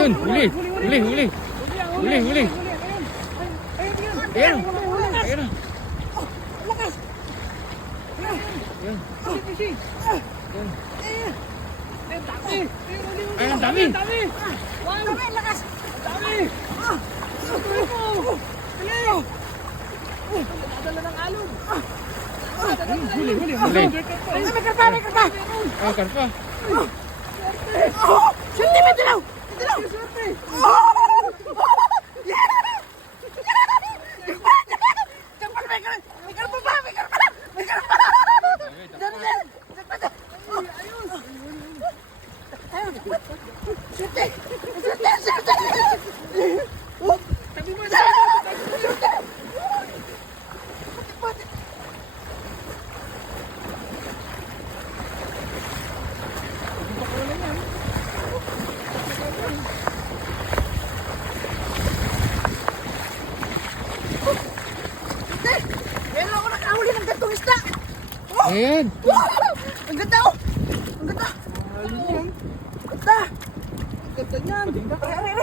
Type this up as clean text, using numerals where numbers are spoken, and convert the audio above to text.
Yun, huli. Huli, huli. Huli, huli. Ayan. Ayan. Lakas. Ayan. Fishing. Ayan. Dami. Ayan, ang dami. Dami, lakas. Dami. Nadala ng alon. Huli, huli, huli. Ay, may karpa, may karpa. Ah, karpa. Swerte, may dilaw. Dilaw. Swerte. May karpa ba? May karpa. May karpa. Dali, dali. Ayos. Ayos. Swerte. Swerte, swerte. Tabi mo, swerte. Meron ako nakahuli ng gantong isda. Ayan. Ang ganda oh. Ang ganda. Ang ganda. Ang ganda niyan. Are, are,